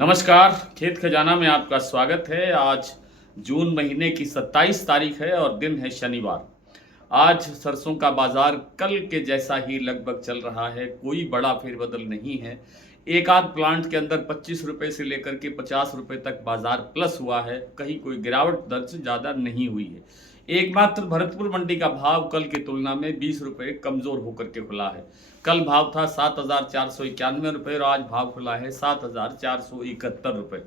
नमस्कार, खेत खजाना में आपका स्वागत है। आज जून महीने की 27 तारीख है और दिन है शनिवार। आज सरसों का बाजार कल के जैसा ही लगभग चल रहा है, कोई बड़ा फेरबदल नहीं है। एक आध प्लांट के अंदर 25 रुपये से लेकर के 50 रुपये तक बाजार प्लस हुआ है, कहीं कोई गिरावट दर्ज ज़्यादा नहीं हुई है। एकमात्र भरतपुर मंडी का भाव कल की तुलना में 20 रुपये कमज़ोर होकर के खुला है। कल भाव था 7,491 रुपये और आज भाव खुला है 7,471 रुपये।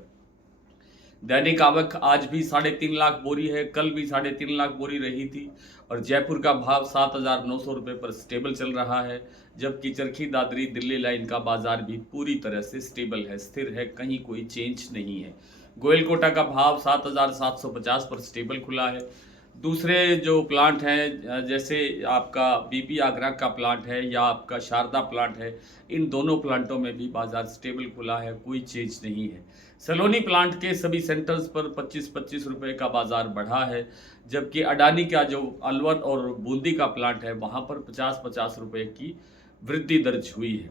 दैनिक आवक आज भी 3.5 लाख बोरी है, कल भी 3.5 लाख बोरी रही थी और जयपुर का भाव 7,900 रुपये पर स्टेबल चल रहा है, जबकि चरखी दादरी दिल्ली लाइन का बाजार भी पूरी तरह से स्टेबल है, स्थिर है, कहीं कोई चेंज नहीं है। गोयलकोटा का भाव 7,750 पर स्टेबल खुला है। दूसरे जो प्लांट हैं जैसे आपका बीपी आगरा का प्लांट है या आपका शारदा प्लांट है, इन दोनों प्लांटों में भी बाजार स्टेबल खुला है, कोई चेंज नहीं है। सलोनी प्लांट के सभी सेंटर्स पर 25-25 रुपये का बाजार बढ़ा है, जबकि अडानी का जो अलवर और बूंदी का प्लांट है वहाँ पर 50-50 रुपये की वृद्धि दर्ज हुई है।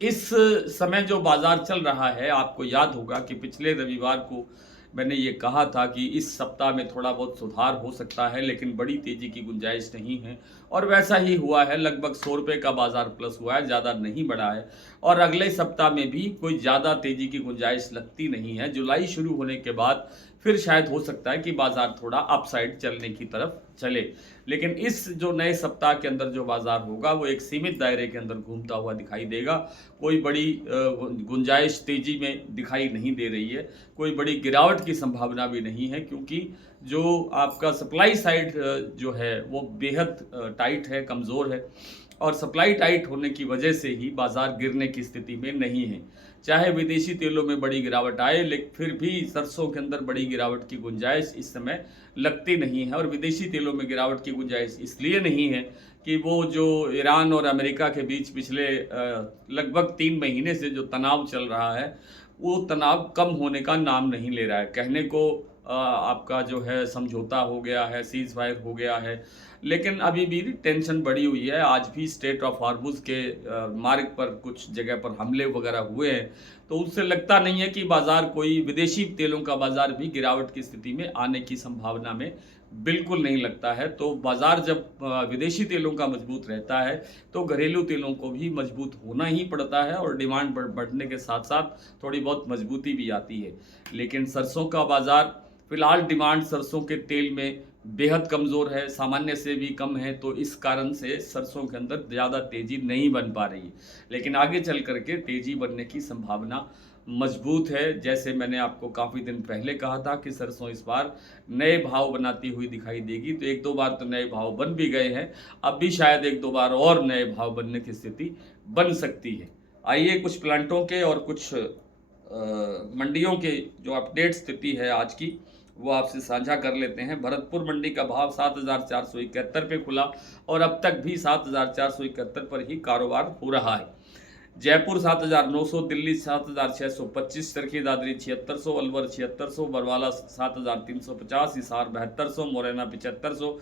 इस समय जो बाजार चल रहा है, आपको याद होगा कि पिछले रविवार को मैंने ये कहा था कि इस सप्ताह में थोड़ा बहुत सुधार हो सकता है, लेकिन बड़ी तेज़ी की गुंजाइश नहीं है और वैसा ही हुआ है। लगभग 100 रुपये का बाजार प्लस हुआ है, ज़्यादा नहीं बढ़ा है और अगले सप्ताह में भी कोई ज़्यादा तेज़ी की गुंजाइश लगती नहीं है। जुलाई शुरू होने के बाद फिर शायद हो सकता है कि बाजार थोड़ा अपसाइड चलने की तरफ चले, लेकिन इस जो नए सप्ताह के अंदर जो बाजार होगा वो एक सीमित दायरे के अंदर घूमता हुआ दिखाई देगा। कोई बड़ी गुंजाइश तेजी में दिखाई नहीं दे रही है, कोई बड़ी गिरावट की संभावना भी नहीं है, क्योंकि जो आपका सप्लाई साइड जो है वो बेहद टाइट है, कमज़ोर है और सप्लाई टाइट होने की वजह से ही बाजार गिरने की स्थिति में नहीं है। चाहे विदेशी तेलों में बड़ी गिरावट आए, लेकिन फिर भी सरसों के अंदर बड़ी गिरावट की गुंजाइश इस समय लगती नहीं है और विदेशी तेलों में गिरावट की गुंजाइश इसलिए नहीं है कि वो जो ईरान और अमेरिका के बीच पिछले लगभग 3 महीने से जो तनाव चल रहा है, वो तनाव कम होने का नाम नहीं ले रहा है। कहने को आपका जो है समझौता हो गया है, सीज़ फायर हो गया है, लेकिन अभी भी टेंशन बढ़ी हुई है। आज भी स्ट्रेट ऑफ हॉर्मुज़ के मार्ग पर कुछ जगह पर हमले वगैरह हुए हैं, तो उससे लगता नहीं है कि बाज़ार कोई विदेशी तेलों का बाज़ार भी गिरावट की स्थिति में आने की संभावना में बिल्कुल नहीं लगता है। तो बाज़ार जब विदेशी तेलों का मजबूत रहता है तो घरेलू तेलों को भी मजबूत होना ही पड़ता है और डिमांड बढ़ने के साथ साथ थोड़ी बहुत मजबूती भी आती है। लेकिन सरसों का बाज़ार फिलहाल डिमांड सरसों के तेल में बेहद कमज़ोर है, सामान्य से भी कम है, तो इस कारण से सरसों के अंदर ज़्यादा तेज़ी नहीं बन पा रही है, लेकिन आगे चल करके तेज़ी बनने की संभावना मजबूत है। जैसे मैंने आपको काफ़ी दिन पहले कहा था कि सरसों इस बार नए भाव बनाती हुई दिखाई देगी, तो 1-2 बार तो नए भाव बन भी गए हैं, अब भी शायद 1-2 बार और नए भाव बनने की स्थिति बन सकती है। आइए कुछ प्लांटों के और कुछ मंडियों के जो अपडेट स्थिति है आज की, वो आपसे साझा कर लेते हैं। भरतपुर मंडी का भाव 7,471 पे खुला और अब तक भी 7,471 पर ही कारोबार हो रहा है। जयपुर 7,900, दिल्ली 7,625, चरखी दादरी 7,600, अलवर 7,600, बरवाला 7,350, हिसार 7,200, मुरैना 7,500,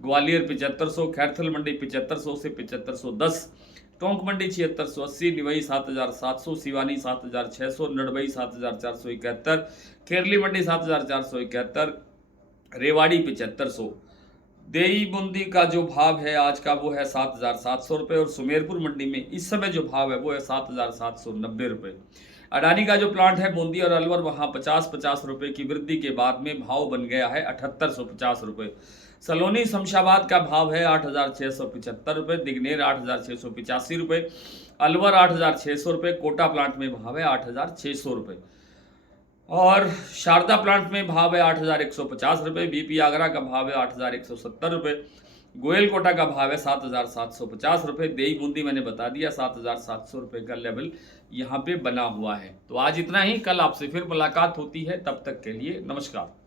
ग्वालियर 7,500, खैरथल मंडी 7,500 से 7,510, टोंक मंडी 7,680, निवई 7,700, सिवानी 7,600, नड़बई 7,471, खेरली मंडी 7,471, रेवाड़ी 7,500। देई बूंदी का जो भाव है आज का वो है 7,700 रुपये और सुमेरपुर मंडी में इस समय जो भाव है वो है 7,790 रुपये। अडानी का जो प्लांट है बूंदी और अलवर, वहाँ 50-50 रुपये की वृद्धि के बाद में भाव बन गया है 7,850 रुपये। सलोनी शमशाबाद का भाव है 8,675 रुपये, दिग्नेर 8,685 रुपये, अलवर 8,600 रुपये, कोटा प्लांट में भाव है 8,600 रुपये और शारदा प्लांट में भाव है 8,150 रुपये, बीपी आगरा का भाव है 8,170 रुपये, गोयलकोटा का भाव है 7,750 रुपये, देई बूंदी मैंने बता दिया 7,700 रुपये का लेवल यहाँ पे बना हुआ है। तो आज इतना ही, कल आपसे फिर मुलाकात होती है, तब तक के लिए नमस्कार।